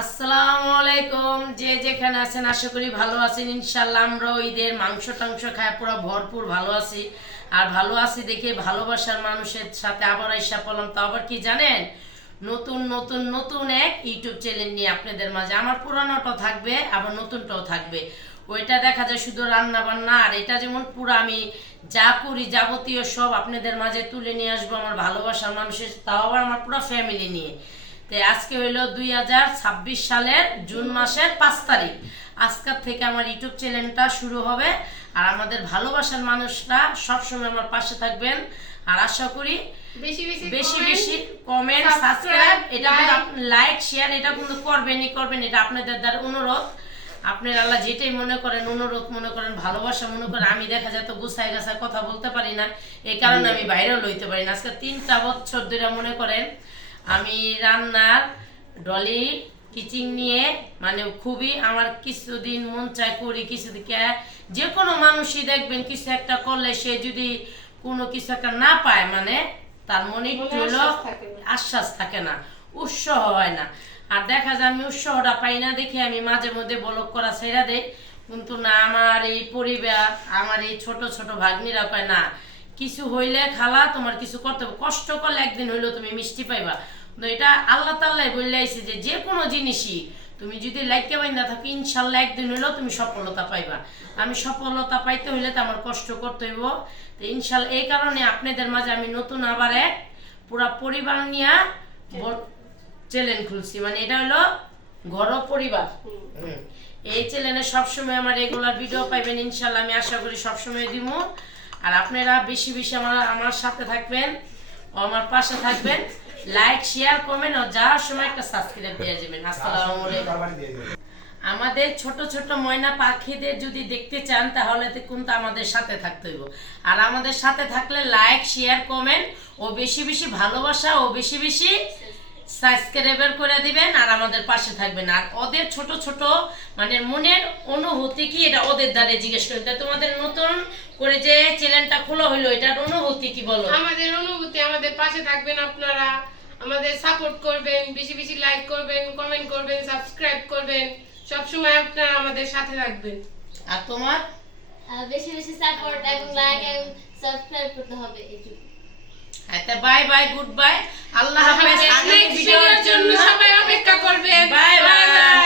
আসসালামু আলাইকুম। যে যেখানে আছেন আশা করি ভালো আছেন ইনশাআল্লাহ। আমরা ঈদের মাংস টাংস খায় পুরো ভরপুর ভালো আছি। আর ভালো আছি দেখে ভালোবাসার মানুষের সাথে আবার আইসা পড়লাম। তো আবার কি জানেন, নতুন নতুন নতুন এক ইউটিউব চ্যানেল নিয়ে আপনাদের মাঝে। আমার পুরানোটাও থাকবে আবার নতুনটাও থাকবে। ওইটা দেখা যায় শুধু রান্না বান্না, আর এটা যেমন পুরো আমি যা করি যাবতীয় সব আপনাদের মাঝে তুলে নিয়ে আসবো আমার ভালোবাসার মানুষের, তাও আবার আমার পুরো ফ্যামিলি নিয়ে। তো আজকে হইলো 2026 সালের জুন মাসের 5 তারিখ। আজকের থেকে আমার ইউটিউব চ্যানেলটা শুরু হবে। আর আমাদের ভালোবাসার মানুষরা সবসময় আমার পাশে থাকবেন। আর আশা করি বেশি বেশি কমেন্ট, সাবস্ক্রাইব, এটা লাইক শেয়ার এটা কিন্তু করবেন। এটা আপনাদের দ্বারা অনুরোধ। আপনারা আল্লাহ যেটাই মনে করেন, অনুরোধ মনে করেন, ভালোবাসা মনে করেন। আমি দেখা যায় তো গুছাই গাছায় কথা বলতে পারি না, এই কারণে আমি বাইরেও লইতে পারি না। আজকে 3টা বছর ধরে মনে করেন আমি রান্নার ডলি কিচিং নিয়ে মানে খুবই আমার কিছুদিন মন চায় করি, কিছুদিন যে কোনো মানুষই দেখবেন কিছু একটা করলে সে যদি কোনো কিছু একটা না পায় মানে তার মনে হলো আশ্বাস থাকে না, উৎসাহ হয় না। আর দেখা যায় আমি উৎসাহটা পাই না দেখে আমি মাঝে মধ্যে ব্লগ করা ছেড়ে দেই। কিন্তু না, আমার এই পরিবার, আমার এই ছোট ছোট ভাগ্নিরা কয় না, কিছু হইলে খালা তোমার কিছু করতে হবে, কষ্ট করলে একদিন হইলেও তুমি মিষ্টি পাইবা। তো এটা আল্লাহ তাআলাই বলে আইছে যে কোনো জিনিসই তুমি যদি লাইকে বাইন্দা থাকো ইনশাল্লাহ একদিন হইলেও তুমি সফলতা পাইবা। আমি সফলতা পাইতে হইলে তো আমার কষ্ট করতে হইব। তো ইনশাল্লাহ এই কারণে আপনাদের মাঝে আমি নতুন আবার এক পুরা পরিবার নিয়ে চ্যানেল খুলছি। মানে এটা হলো ঘরোয়া পরিবার। এই চ্যানেলে সবসময় আমার রেগুলার ভিডিও পাইবেন ইনশাল্লাহ। আমি আশা করি সবসময় দিব। আর আপনারা বেশি বেশি আমার সাথে থাকবেন ও আমার পাশে থাকবেন। লাইক শেয়ার কমেন্ট ও যাওয়ার সময় একটা সাবস্ক্রাইব দিয়ে যাবেন। আসসালামু আলাইকুম। আমাদের ছোট ছোট ময়না পাখিদের যদি দেখতে চান তাহলে কিন্তু আমাদের সাথে থাকতে হইব। আর আমাদের সাথে থাকলে লাইক শেয়ার কমেন্ট ও বেশি বেশি ভালোবাসা ও বেশি বেশি সাবস্ক্রাইব করে দিবেন আর আমাদের পাশে থাকবেন। আর ওদের ছোট ছোট মানে মনের অনুভূতি কি এটা ওদের দ্বারা জিজ্ঞেস করতে। তোমাদের নতুন করে যে চ্যানেলটা খোলা হলো এটার অনুভূতি কি বলো? আমাদের অনুভূতি, আমাদের পাশে থাকবেন আপনারা, আমাদের সাপোর্ট করবেন, বেশি বেশি লাইক করবেন, কমেন্ট করবেন, সাবস্ক্রাইব করবেন, সব সময় আপনারা আমাদের সাথে থাকবেন। আর তোমার বেশি বেশি সাপোর্ট এবং লাইক এবং সাবস্ক্রাইব করতে হবে। আচ্ছা, বাই বাই, গুড বাই, আল্লাহ হাফেজ। নেক্সট ভিডিওর জন্য সবাই অপেক্ষা করবেন। Bye bye.